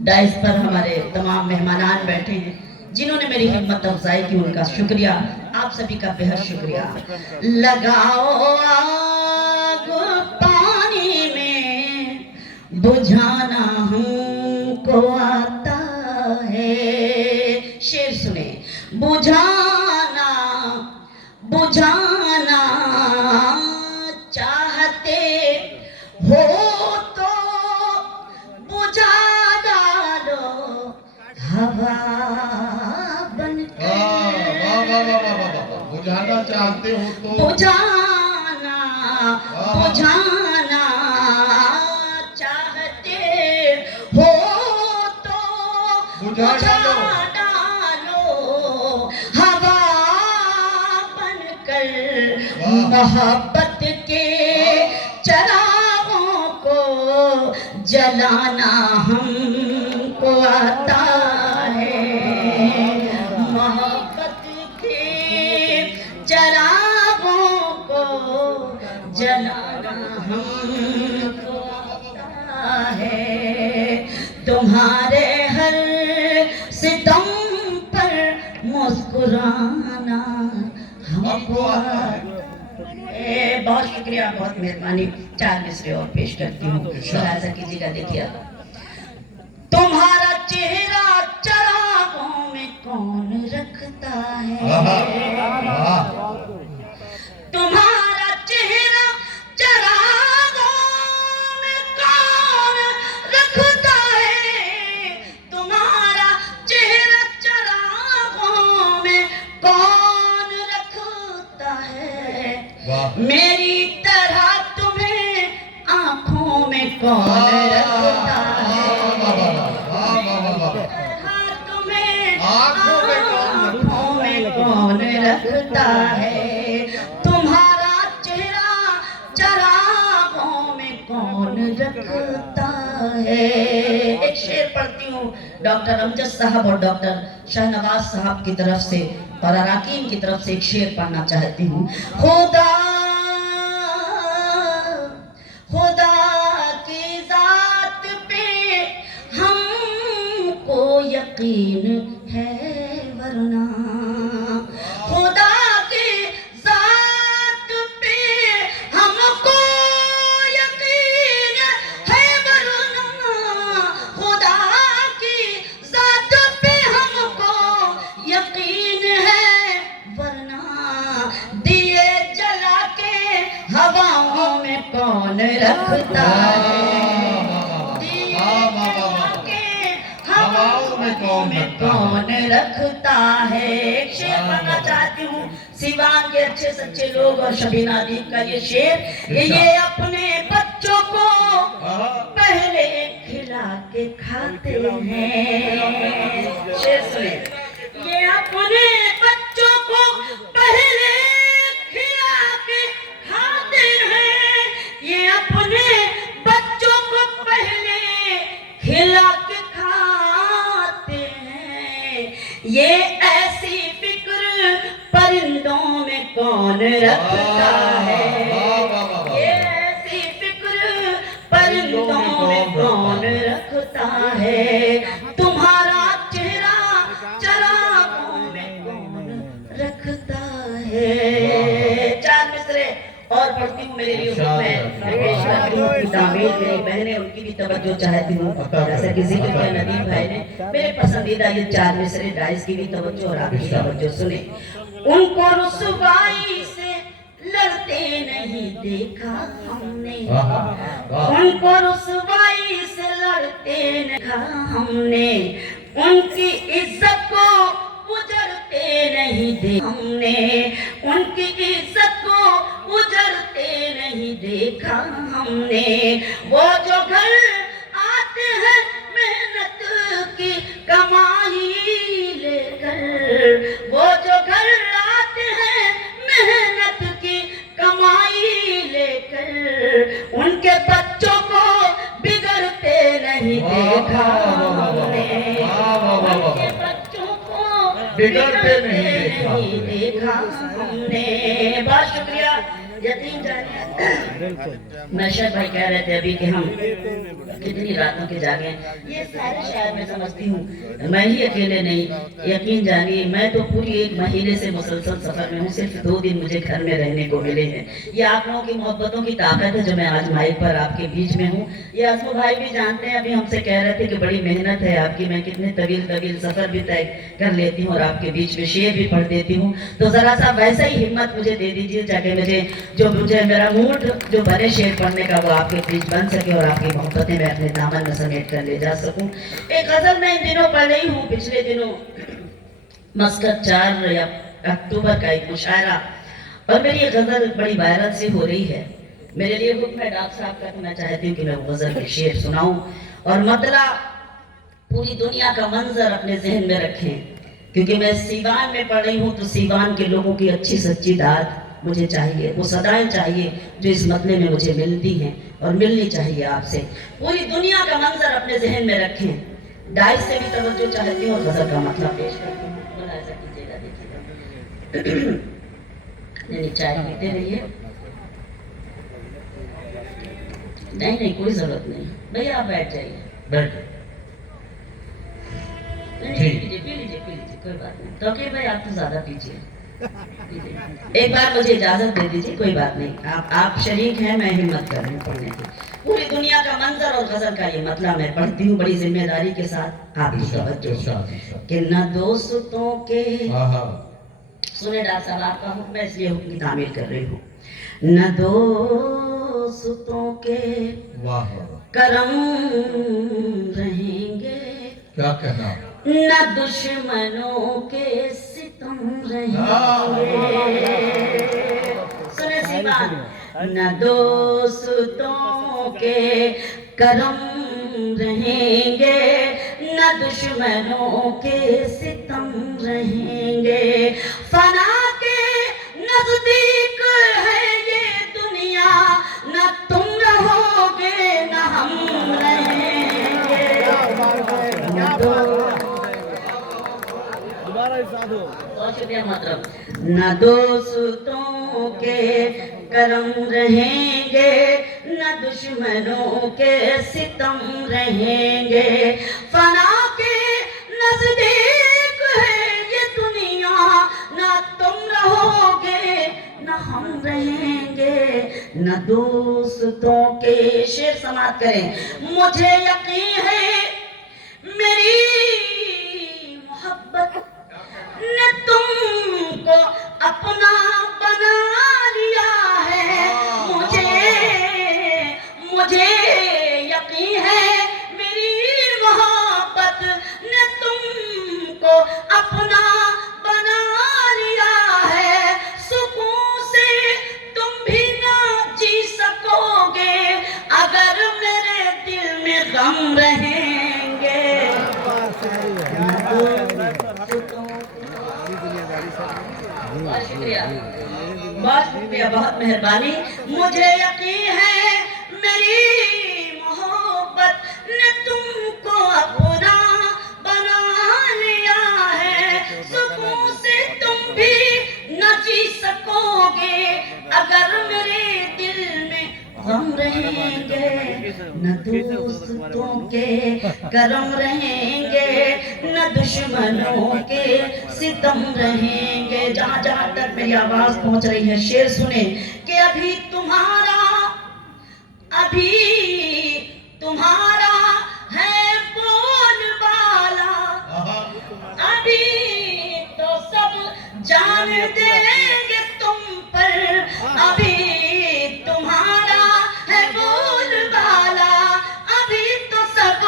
Dice पर हमारे तमाम मेहमानान बैठे हैं जिन्होंने मेरी हिम्मत अफजाई की, उनका शुक्रिया, आप सभी का बेहद शुक्रिया। लगाओ आग पानी में, बुझाना हमको आता है। शेर सुने, बुझाना बुझाना चाहते हो तो बुझा डालो हवा बनकर। बुझाना चाहते हो तो बुझाना बुझाना चाहते हो तो बुझा डालो हवा बनकर। मोहब्बत के चरागों को जलाना हमको आता है। मोहब्बत के चरागों को जलाना हमको आता है। तुम्हारे हर सितम पर मुस्कुराना हमको आता है। बहुत शुक्रिया, बहुत मेहरबानी। 4 मिसरे और पेश करती हूँ, मुलाजा कीजिएगा। देखिए, तुम्हारा चेहरा चरागों में कौन रखता है। तुम्हारा चेहरा चरागों में कौन रखता है। तुम्हारा चेहरा चरागों में कौन रखता है। मेरी तरह तुम्हें आंखों में कौन रखता है। तुम्हें आंखों में कौन रखता है। तुम्हारा चेहरा चरागों में कौन रखता है। एक शेर पढ़ती हूँ डॉक्टर अमजद साहब और डॉक्टर शाहनवाज साहब की तरफ से और अराकीन की तरफ से एक शेर पढ़ना चाहती हूँ। खुदा खुदा की जात पे हमको यकीन है वरना। खुदा की जात पे हमको यकीन है वरना। खुदा की जात पे हमको यकीन है वरना। दिए जला के हवाओं में कौन रखता है। हवाओं में कौन रखता है। एक शेर पढ़ना चाहती हूँ सिवान के अच्छे सच्चे लोग और शबीना दीप का ये शेर। ये अपने बच्चों को पहले खिला के खाते हैं। शेर सुने, ये अपने बच्चों को पहले खिला के खाते हैं। ये अपने बच्चों को पहले खिला के खाते हैं। ये ऐसी फिक्र परिंदों में कौन रखता है। ये ऐसी फिक्र परिंदों में कौन रखता है। तुम्हारा चेहरा चरागों में कौन रखता है। 4 मिसरे और पढ़ती हूँ, मेरे लिए हुक्म है। पेश करती हूँ दामेद मेरी बहनें, उनकी भी तवज्जो चाहती हूँ। जैसे कि जिक्र किया नदीम भाई ने, मेरे पसंदीदा ये 4 मिसरे डाइस की भी तवज्जो और आपकी तवज्जो सुने। उनको रुसवाई से लड़ते नहीं देखा हमने। उनको रुसवाई से लड़ते नहीं देखा हमने। उनकी इज्जत को उजड़ते नहीं देखा हमने। उनकी इज्जत को उजड़ते नहीं देखा हमने। वो जो घर आते हैं मेहनत की कमाई लेकर। वो जो घर आते हैं मेहनत की कमाई लेकर। उनके बच्चों को बिगड़ते नहीं देखा हमने। उनके बच्चों को बिगड़ते नहीं देखा हमने। बहुत शुक्रिया। यकीन जानिए, मशहद भाई कह रहे थे अभी कि हम कितनी रातों के जागे हैं। ये सारे शायद मैं समझती हूँ, मैं ही अकेले नहीं। यकीन जानिए मैं तो पूरी 1 महीने से मुसलसल सफर में हूँ, सिर्फ 2 दिन मुझे घर में रहने को मिले हैं। ये आप लोगों की मोहब्बतों की ताकत है जो मैं आज माइक पर आपके बीच में हूँ। ये आजमू भाई भी जानते हैं, अभी हमसे कह रहे थे कि बड़ी मेहनत है आपकी, मैं कितने तवील सफर भी तय कर लेती हूँ और आपके बीच में शेर भी पढ़ देती हूँ। तो जरा सा वैसा ही हिम्मत मुझे दे दीजिए ताकि मुझे मेरा मूड जो बने शेर पढ़ने का वो आपके बीच बन सके और आपकी मोहब्बतें मैं अपने दामन में समेट कर ले जा सकूं। एक गजल मैं इन दिनों पढ़ रही हूँ, पिछले दिनों मस्कत 4 या अक्टूबर का एक मुशायरा, और मेरी ये गजल बड़ी वायरल सी हो रही है। मेरे लिए हुक्म है डॉक्टर साहब का कि मैं चाहती हूँ कि मैं वो गजल के शेर सुनाऊं और मतलब पूरी दुनिया का मंजर अपने जहन में रखें, क्योंकि मैं सीवान में पढ़ रही हूँ तो सीवान के लोगों की अच्छी सच्ची दाद मुझे चाहिए, वो सदाएं चाहिए जो इस मतले में मुझे मिलती हैं और मिलनी चाहिए आपसे। पूरी दुनिया का मंजर अपने जहन में रखें, डाइस से भी तवज्जो चाहती हूँ और गजल का मतलब पेश करती हूँ। मुलाहिजा कीजिएगा, देखिएगा। नहीं चाय पीते रहिए। नहीं कोई जरूरत नहीं भैया, आप बैठ जाइए। बैठ। पी लीजिए कोई बात नहीं। तो okay भाई आप तो ज्यादा पीजिए। एक बार मुझे इजाजत दे दीजिए, कोई बात नहीं। आप शरीक हैं, मैं हिम्मत कर रही हूँ पढ़ने की। पूरी दुनिया का मंजर और गजल का ये मतलब मैं पढ़ती हूँ बड़ी जिम्मेदारी के साथ। आपकी तवज्जो कि न दोस्तों के, सुने डॉक्टर साहब आपका हुक्म है इसलिए हुक्म की तामील कर रही हूँ। न दोस्तों के करम रहेंगे, क्या कहना, न दुश्मनों के सितम रहेंगे। सुने सीमान, न दोस्तों के करम रहेंगे, न दुश्मनों के सितम रहेंगे। फना के नजदीक है ये दुनिया, न तुम रहोगे न हम रहेंगे। न दोस्तों के करम रहेंगे, न दुश्मनों के सितम रहेंगे। फना के नजदीक है ये दुनिया, न तुम रहोगे न हम रहेंगे। न दोस्तों के, शेर समाप्त करें। मुझे यकीन है मेरी मोहब्बत ने तुमको अपना बना लिया है। मुझे यकीन है मेरी मोहब्बत ने तुमको अपना बना लिया है। सुकून से तुम भी ना जी सकोगे अगर मेरे दिल में गम रहेंगे। बहुत शुक्रिया, बहुत मेहरबानी। मुझे यकीन है मेरी मोहब्बत ने तुमको अपना बना लिया है। सुकून से तुम भी न जी सकोगे अगर मेरे दिल में गम रहेंगे। न दोस्तों के करम रहेंगे, न दुश्मनों के सितम रहेंगे। जहाँ जहाँ तक मेरी आवाज पहुंच रही है शेर सुने कि अभी तुम्हारा है बोलबाला, अभी तो सब जान देंगे तुम पर। अभी तुम्हारा है बोलबाला, अभी तो सब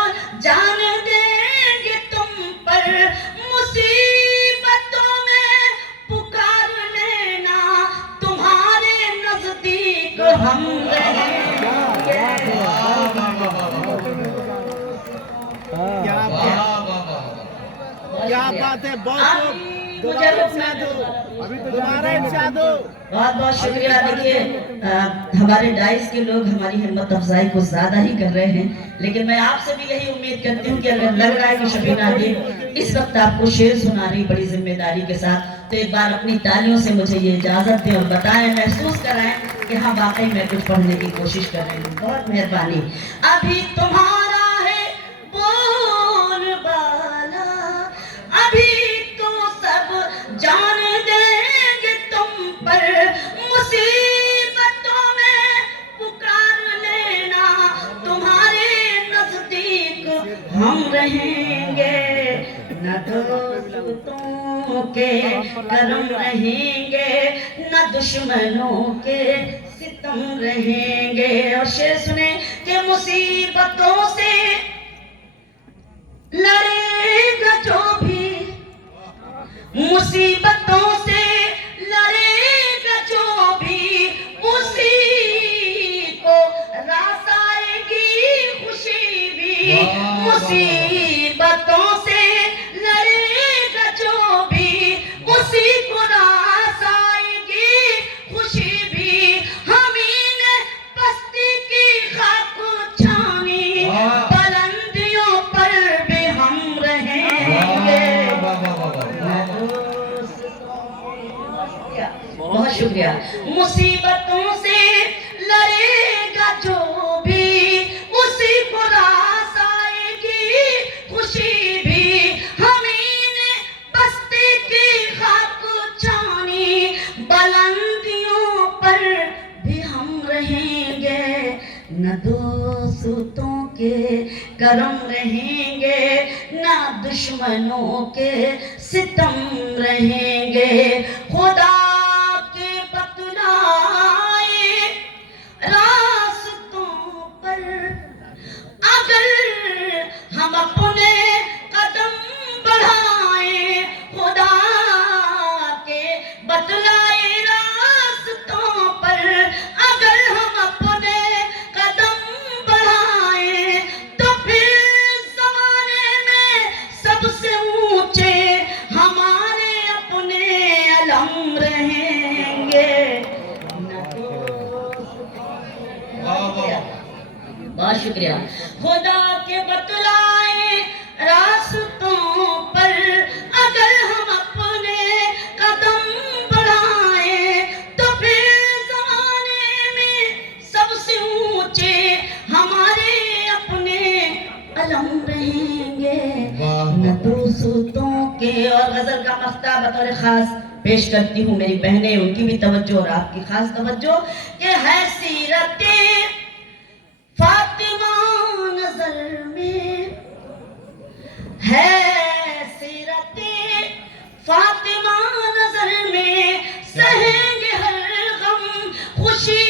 जान देंगे तुम पर। मुसीबतों में पुकार लेना, तुम्हारे नजदीक हम रहेंगे। क्या बात है, बहुत बहुत शुक्रिया। देखिए हमारे डाइस के लोग हमारी हिम्मत अफजाई को ज्यादा ही कर रहे हैं, लेकिन मैं आपसे भी यही उम्मीद करती हूँ कि अगर लग रहा है कि शबीना जी इस वक्त आपको शेर सुना रही बड़ी जिम्मेदारी के साथ, तो एक बार अपनी तालियों से मुझे ये इजाजत दें और बताएं, महसूस कराएं कि हाँ वाकई मैं कुछ पढ़ने की कोशिश कर रही हूँ, बहुत मेहरबानी। अभी तुम्हारा है बोलबाला, अभी तो सब जान देंगे तुम पर, मुसीबतों में पुकार लेना, तुम्हारे नजदीक हम रहेंगे, न दोस्तों के करम रहेंगे, न दुश्मनों के सितम रहेंगे। और शेर सुने कि मुसीबतों से लड़ेगा जो भी, मुसीबतों से लड़ेगा जो भी, उसी को रास आएगी खुशी भी। मुसीबतों से लड़ेगा जो भी, उसी को रास आएगी खुशी भी। हमीं ने बस्ती की खाक छानी, बुलंदियों पर भी हम रहेंगे। बहुत शुक्रिया। मुसीबतों से लड़ेगा जो भी, उसी को रास आएगी खुशी भी। हमीं ने बस्ती की खाक छानी, बुलंदियों पर भी हम रहेंगे, न दोस्तों के करम रहेंगे, न दुश्मनों के सितम रहेंगे। खुदा के बतलाए रास्तों पर अगर हम अपने कदम बढ़ाए, खुदा के बतलाए रास्तों पर अगर हम अपने कदम बढ़ाए, तो फिर जमाने में सबसे ऊंचे हमारे अपने अलम रहेंगे। बहुत शुक्रिया। खुदा के बतलाए रास्तों पर अगर हम अपने कदम बढ़ाए, तो फिर जमाने में सबसे ऊंचे हमारे अपने अलम रहेंगे, न दोस्तों के। और गजल का मख्ता बतौर खास पेश करती हूँ मेरी बहनें, उनकी भी तवज्जो और आपकी खास तवज्जो कि है सीरते फातिमा नजर में, है सीरते फातिमा नजर में, सहेंगे हर गम खुशी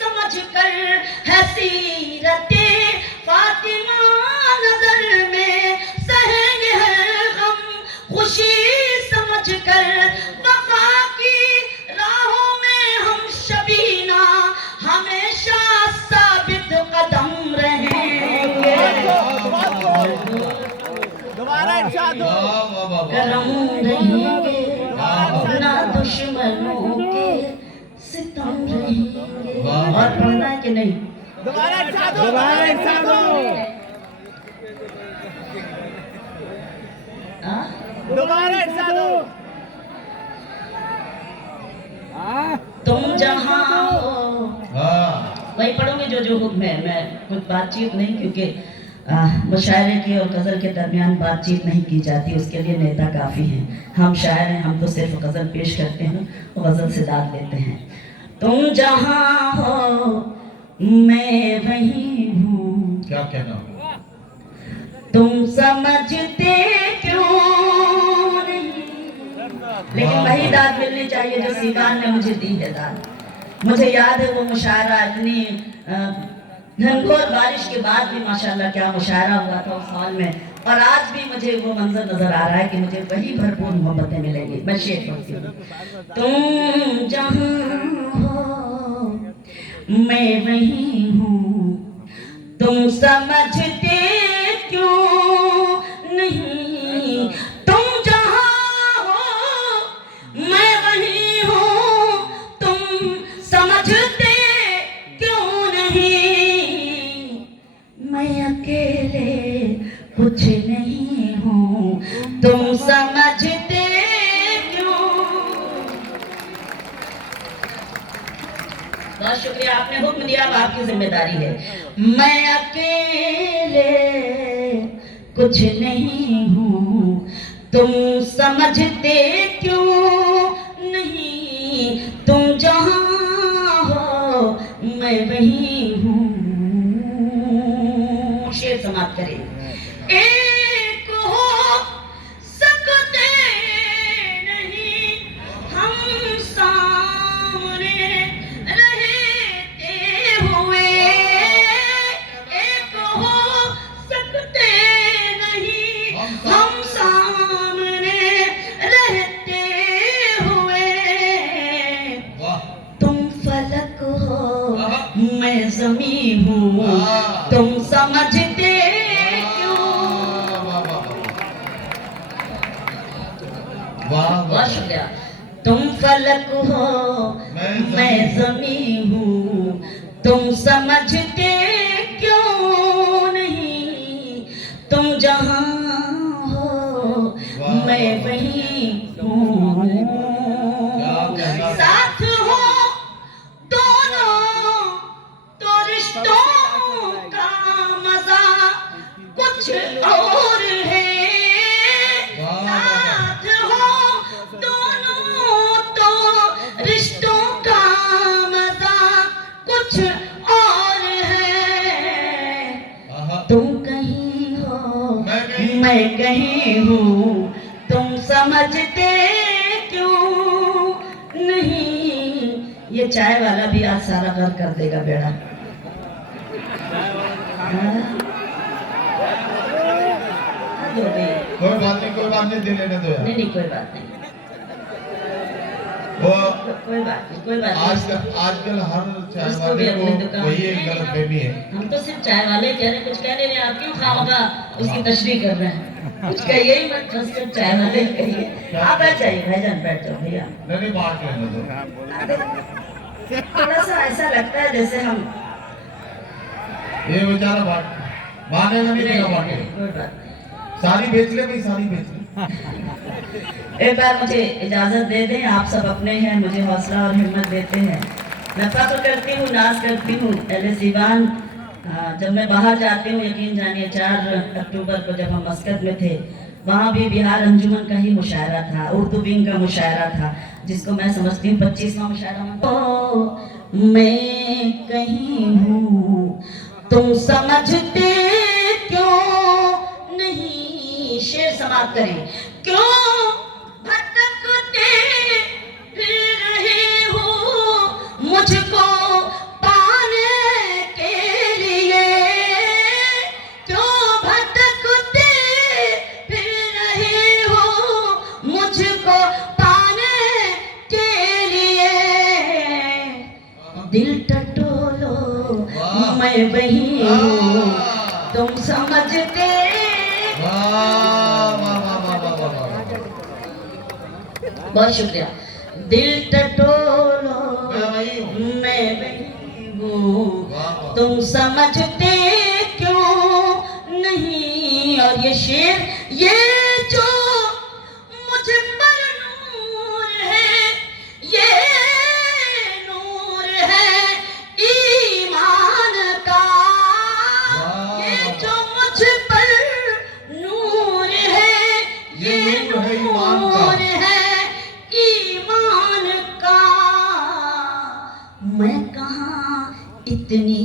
समझ कर, है सीरते फातिमा नजर में, सहेंगे हर गम खुशी समझ कर। वफा की राहों में हम शबीना हमेशा साबित कदम रहेंगे, दोबारा इरशाद हो। करम रहेंगे, ना दुश्मनों के सितम रहेंगे। और पढ़ना है कि नहीं? दोबारा इरशाद हो। दोबारा इरशाद हो। हाँ? दोबारा इरशाद हो। तुम जहाँ हो वही पढ़ोगे जो हुक्म है। मैं कुछ बातचीत नहीं, क्योंकि मुशायरे के और गज़ल के दरमियान बातचीत नहीं की जाती, उसके लिए नेता काफ़ी हैं। हम शायर हैं, हम तो सिर्फ गज़ल पेश करते हैं और गज़ल से दाद लेते हैं। तुम जहाँ हो मैं वहीं हूँ, क्या कहना? तुम समझते क्यों नहीं? लेकिन वही दाद मिलनी चाहिए जो सीवान ने मुझे दी है दाद। मुझे याद है वो मुशायरा, इतनी घनघोर बारिश के बाद भी माशाल्लाह क्या मुशायरा हुआ था उस हॉल में, और आज भी मुझे वो मंजर नजर आ रहा है कि मुझे वही भरपूर मोहब्बतें मिलेंगी। मैं शेर पढ़ती हूँ। तुम जहाँ हो मैं वहीं हूँ, तुम समझते क्यों नहीं? तुम जहाँ हो मैं वहीं हूँ, तुम समझते क्यों नहीं? मैं अकेले कुछ नहीं हूँ, तुम समझते क्यों? बहुत आपने हुक्म दिया, अब आपकी जिम्मेदारी है। मैं अकेले कुछ नहीं हूँ, तुम समझते क्यों नहीं, तुम जहाँ हो मैं वहीं हूँ। शेर समाप्त करें। एक हो सकते नहीं हम सामने रहते हुए, एक हो सकते नहीं हम सामने रहते हुए, तुम फलक हो मैं ज़मीं हूँ, तुम समझते बहुत शुक्रिया। तुम फलक हो मैं ज़मीं हूँ, तुम समझते क्यों नहीं, तुम जहाँ हो मैं वहीं हूँ। साथ हो दोनों तो रिश्तों का मजा कुछ और है, साथ हो दोनों तो रिश्तों का मजा कुछ और है। तुम कहीं हो मैं कहीं हूँ, तुम समझते क्यों नहीं। ये चाय वाला भी आज सारा घर कर देगा बेड़ा। कोई बात नहीं दे लेने दो यार। नहीं कोई बात नहीं, वो कोई बात नहीं। आजकल हर चाय उसको भी वाले अपनी को दुकान वही एक गलतफहमी है। हम तो सिर्फ चाय वाले कह रहे, कुछ कह नहीं रहे। आप क्यों खामखा उसकी तशरीह कर रहे हैं? कुछ कहिए ही मत, बस सिर्फ चाय वाले कहिए। आप बैठ जाइए भाईजान, बैठ जाओ भैया। नहीं बांट लेने दो। थोड़ा सा ऐसा लगता है जैसे हम ये बेचारा मानेगा नहीं देगा बांटे। कोई बात नहीं। सारी बेच ले भाई, सारी बेच ले। एक बार मुझे इजाजत दे दें, आप सब अपने हैं, मुझे हौसला और हिम्मत देते हैं। मैं फख्र करती हूँ, नाज करती हूँ अहले सीवान। जब मैं बाहर जाती हूँ, यकीन जानिए 4 अक्टूबर को जब हम मस्कत में थे, वहाँ भी बिहार अंजुमन का ही मुशायरा था, उर्दू विंग का मुशायरा था, जिसको मैं समझती हूँ 25वां मुशायरा। मैं कहीं हूँ तुम समझते क्यों नहीं। शेर समाप्त करें। क्यों भटकते फिर रहे हो मुझको पाने के लिए, क्यों भटकते फिर रहे हो मुझको पाने के लिए, दिल टटोलो मैं वही हूँ, तुम समझते। बहुत शुक्रिया। दिल टटोलो मैं वही हूँ, तुम समझते क्यों नहीं। और ये शेर, ये जो मुझ पर नूर है, ये नूर है ईमान का, ये जो मुझ पर नूर है, ये नूर है ईमान का। मैं कहाँ इतनी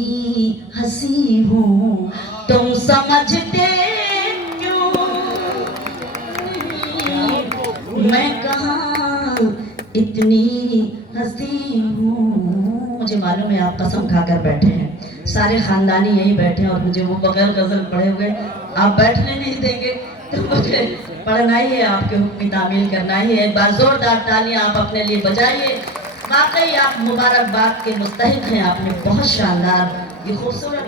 हंसी हूँ, तुम समझते क्यों नहीं। मैं कहाँ इतनी हंसी हूँ। मुझे मालूम है आप कसम खाकर बैठे हैं, सारे खानदानी यही बैठे हैं और मुझे वो बगैर गजल पढ़े हुए आप बैठने नहीं देंगे, तो मुझे पढ़ना ही है, आपके हुक्म की तामील करना ही है। एक बार जोरदार तालियां आप अपने लिए बजाइए। वाकई आप मुबारकबाद के मुस्तहिक हैं, आपने बहुत शानदार ये खूबसूरत।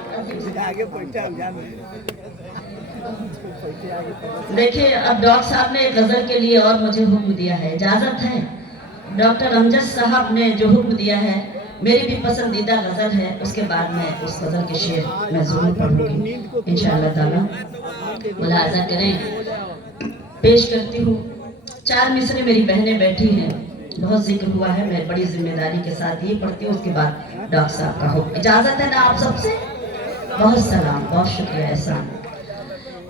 देखिए अब डॉक्टर साहब ने एक गजल के लिए और मुझे हुक्म दिया है, इजाजत है? डॉक्टर अमजद साहब ने जो हुक्म दिया है, मेरी भी पसंदीदा गजल है, उसके बाद मैं उस गजल के शेर मैं जरूर पढ़ूंगी इंशाअल्लाह ताला। मुलाजा करें। पेश करती हूँ 4 मिसरे। मेरी बहनें बैठी हैं, بہت ذکر ہوا ہے، میں بڑی ذمہ داری کے ساتھ یہ پڑھتی ہوں، اس کے بعد ڈاکٹر صاحب کا حکم۔ اجازت ہے نا آپ سب سے؟ بہت سلام، بہت شکریہ احسان۔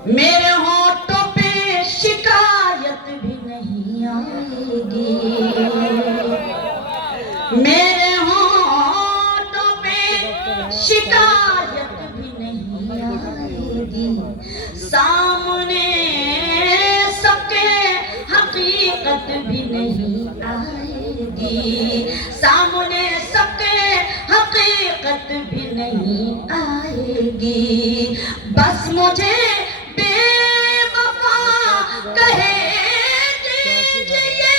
میرے ہونٹوں پہ شکایت بھی نہیں آئے گی، میرے ہونٹوں پہ شکایت بھی نہیں آئے گی، سامنے سب کے حقیقت بھی نہیں آئے گی، سامنے سب کے حقیقت بھی نہیں آئے گی، بس مجھے بے وفا کہے دیجئے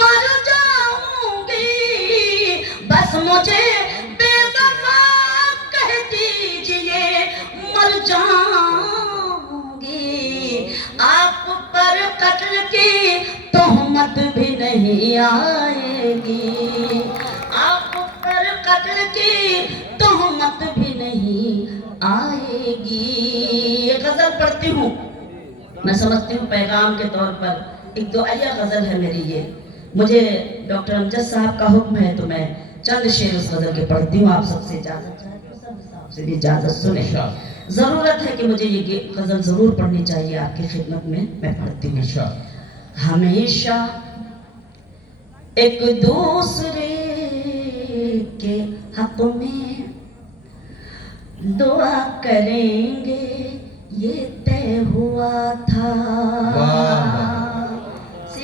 مر جاؤں گی، بس مجھے بے وفا کہہ دیجئے مر جاؤں گی، آپ پر قتل کی تہمت بھی نہیں آئے گی، آپ پر قتل کی تہمت بھی نہیں آئے گی۔ یہ غزل پڑھتی ہوں، میں سمجھتی ہوں پیغام کے طور پر ایک دعائیہ غزل ہے میری، یہ مجھے ڈاکٹر امجد صاحب کا حکم ہے تو میں چند شعر اس غزل کے پڑھتی ہوں، آپ سب سے اجازت چاہتی ہوں، سب صاحب سے بھی اجازت سنیں، ضرورت ہے کہ مجھے یہ غزل ضرور پڑھنی چاہیے آپ کی خدمت میں پڑھتی ہوں۔ ہمیشہ ایک دوسرے کے حق میں دعا کریں گے یہ طے ہوا تھا،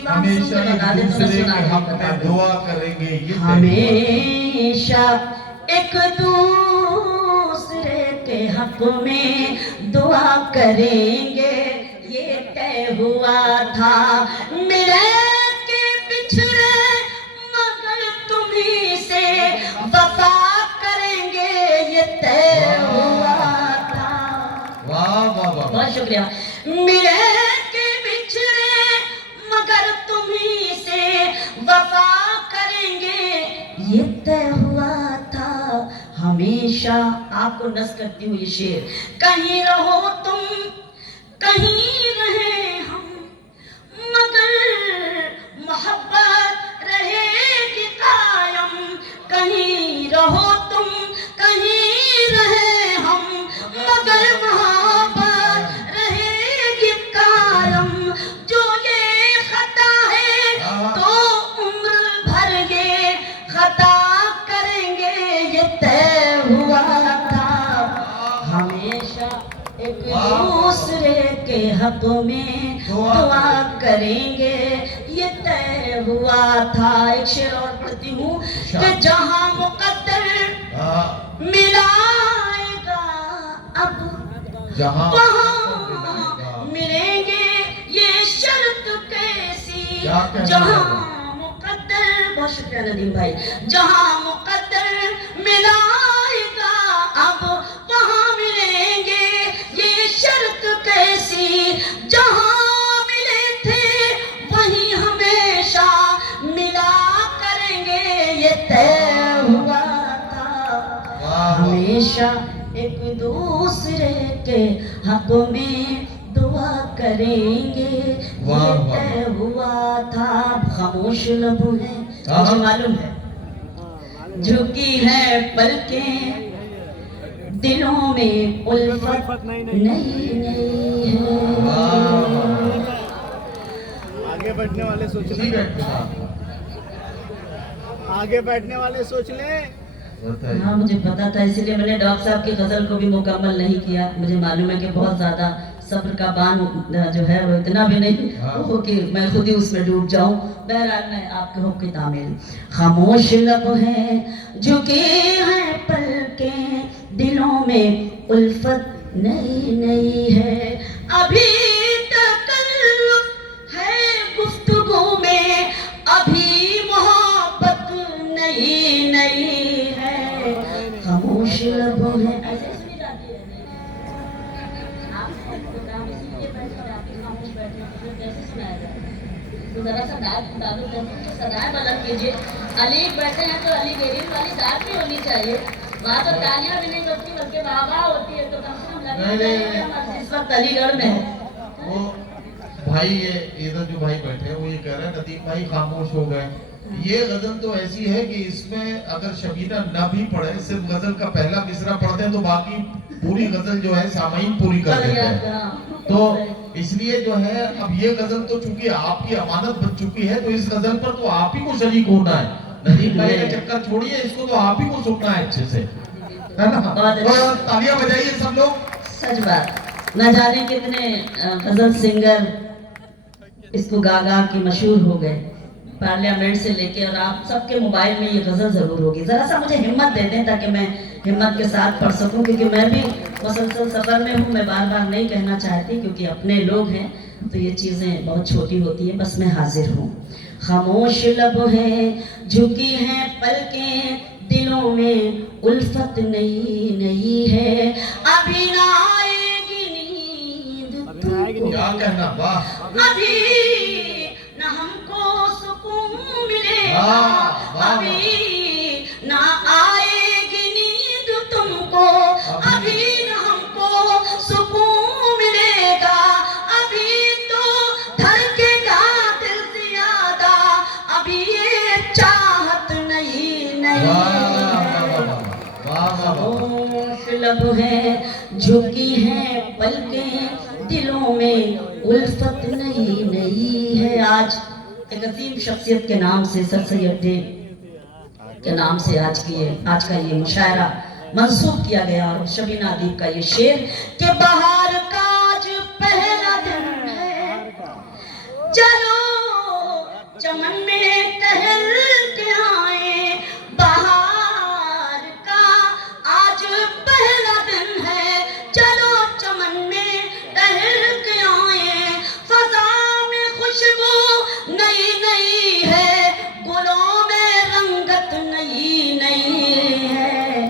ہمیشہ ایک دوسرے کے حق میں دعا کریں گے یہ طے ہوا تھا، ہمیشہ ایک دوسرے کے حق میں دعا کریں گے یہ طے ہوا تھا، ملے کے بچھڑے مگر تمہیں سے وفا کریں گے یہ طے ہوا تھا۔ واہ واہ واہ، بہت شکریہ۔ ملے کے بچھڑے مگر تمہیں سے وفا کریں گے یہ طے ہوا تھا، ہمیشہ آپ کو نص کرتی ہوں یہ شعر، کہیں رہو تم کہیں رہیں ہم مگر محبت رہے گی قائم، کہیں رہو تم کہیں رہیں ہم مگر محبت رہے گی قائم، جو یہ خطا ہے تو عمر بھر یہ خطا کریں گے یہ طے ہوا تھا، ہمیشہ ایک دوسرے کے حق میں دعا کریں گے یہ طے ہوا تھا۔ ایک شعر اور پڑھتی ہوں کہ جہاں مقدر ملائے گا اب وہاں ملیں گے یہ شرط کیسی، جہاں مقدر، بہت شکریہ ندیم بھائی، جہاں مقدر ملائے گا اب وہاں ملیں گے یہ شرط کیسی، جہاں ملے تھے وہیں ہمیشہ ملا کریں گے یہ طے ہوا تھا، ہمیشہ ایک دوسرے کے حق میں دعا کریں گے یہ طے ہوا تھا۔ خاموش لب ہیں مجھے معلوم ہے، جھکی ہے پلکیں دلوں میں الفت نئی نئی ہے، آگے بیٹھنے والے سوچ لیں، آگے بیٹھنے والے سوچ لیں۔ ہاں مجھے پتا تھا، اسی لیے میں نے ڈاکٹر صاحب کی غزل کو بھی مکمل نہیں کیا، مجھے معلوم ہے کہ بہت زیادہ صبر کا بان جو ہے وہ اتنا بھی نہیں ہو کہ میں خود ہی اس میں ڈوب جاؤں، بہرحال میں آپ کے حکم کی تعمیل۔ خاموش لب ہیں جھکی ہیں پلکیں دلوں میں الفت نئی نئی ہے، ابھی تکلف ہے گفتگو میں ابھی محبت نئی نئی ہے، خاموش لب ہیں، ایسے سنی جاتی ہے آپ کو کام اسی لیے بیٹھے آپ کے خاموش بیٹھے ہیں، کیسے سنایا جائے؟ تو ذرا سا داد سدائے بلند کیجیے، علی بیٹھے ہیں تو علی گیرین والی داد بھی ہونی چاہیے، وہاں تو تالیاں بھی نہیں ہوتی بلکہ واہ واہ ہوتی ہے، تو کم سے کم لگنا چاہیے ہم اس وقت علی گڑھ میں ہیں۔ وہ بھائی یہ ادھر جو بھائی بیٹھے ہیں وہ یہ کہہ رہے ہیں ندیم بھائی خاموش ہو گئے، ये गजल तो ऐसी है कि इसमें अगर शबीना न भी पढ़े, सिर्फ गजल का पहला मिसरा पढ़ते हैं तो बाकी पूरी गजल जो है सामाइन पूरी कर देते हैं। तो इसलिए जो है अब ये गजल तो चूंकि आपकी अमानत बन चुकी है, तो इस गजल पर तो आप ही को शरीक होना है। नदीम भाई का चक्कर छोड़िए, इसको तो आप ही को सुनना है अच्छे से, है ना? और तालियां बजाइए सब लोग। सच बात, न जाने कितने गजल सिंगर इसको गा गा के मशहूर हो गए, पार्लियामेंट से लेके, और आप सबके मोबाइल में ये गजल जरूर होगी। जरा सा मुझे हिम्मत दे दें ताकि मैं हिम्मत के साथ पढ़ सकूं, क्योंकि मैं भी मुसलसल सफर में हूँ। मैं बार बार नहीं कहना चाहती क्योंकि अपने लोग हैं तो ये चीजें बहुत छोटी होती है। बस मैं हाजिर हूँ। खामोश लब है, झुकी हैं पलकें, दिलों में उल्फत नई नई है, अभी ना आएगी नींद तुमको, क्या कहना, वाह, अभी ना हमको सुकून मिलेगा, अभी ना आएगी नींद तुमको, अभी ना हमको सुकून मिलेगा, अभी तो धड़केगा दिल ज्यादा, अभी ये चाहत नहीं नहीं। खामोश लब है, झुकी हैं पलकें, दिलों में उल्फत नई नई है। आज एक अजीम शख्सियत के नाम से, सर सैयद के नाम से आज का ये मुशायरा मंसूब किया गया। और शबीना अदीब का ये शेर कि बहार का आज पहला दिन है, चलो चमन में टहल के आए, बहार का आज पहला दिन है, चलो चमन में टहल के आए, फजा में खुशबू नई नई है, गुलों में रंगत नई नई है।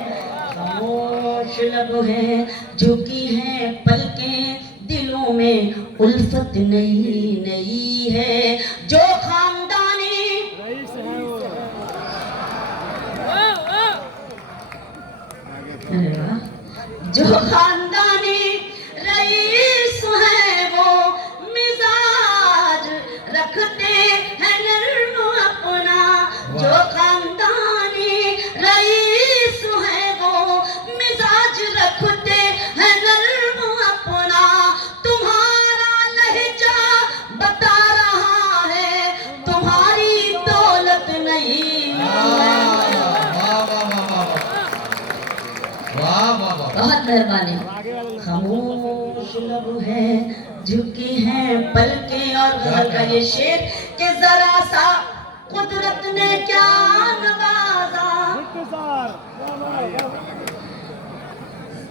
खामोश लब है, झुकी हैं पलकें, दिलों में उल्फत नई नई है, जो खानदानी जो खानदानी रईस है वो मिजाज रखते हैं नर्म अपना, जो खानदानी रईस है वो मिजाज रखते हैं नर्म अपना, तुम्हारा लहजा बता रहा है तुम्हारी दौलत नहीं। बहुत मेहरबानी। खामोश लब है, झुकी हैं पलकें, और गजल का ये शेर कि जरा सा कुदरत ने क्या नवाजा।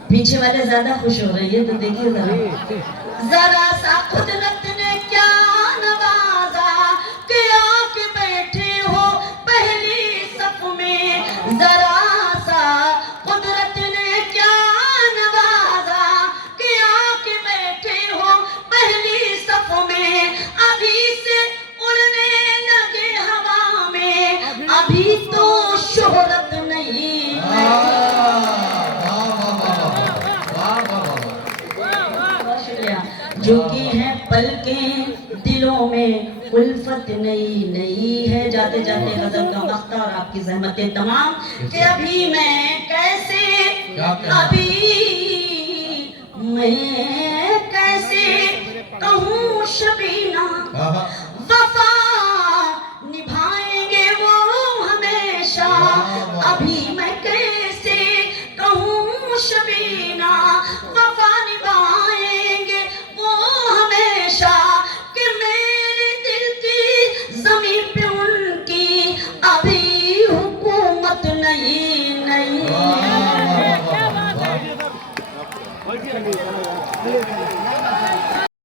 पीछे वाले ज्यादा खुश हो रहे हैं तो देखिए जरा सा कुदरत ने क्या नवाजा, कि आके बैठे हो पहली सफ में, जरा सा कुदरत ने क्या नवाजा, कि आके बैठे हो पहली सफ में, अभी से उड़ने लगे हवा में, अभी तो शोहरत नहीं। झुकी हैं पलकें, दिलों में उल्फत नई नई है। जाते जाते गजल का मख्ता और आपकी ज़हमतें तमाम कि अभी मैं कैसे, अभी मैं कैसे कहूँ शबीना, वफा निभाएंगे वो हमेशा, अभी मैं कैसे कहूँ शबीना, वफा निभाएंगे वो हमेशा, कि मेरे दिल की जमीन पे उनकी अभी हुकूमत नहीं नहीं।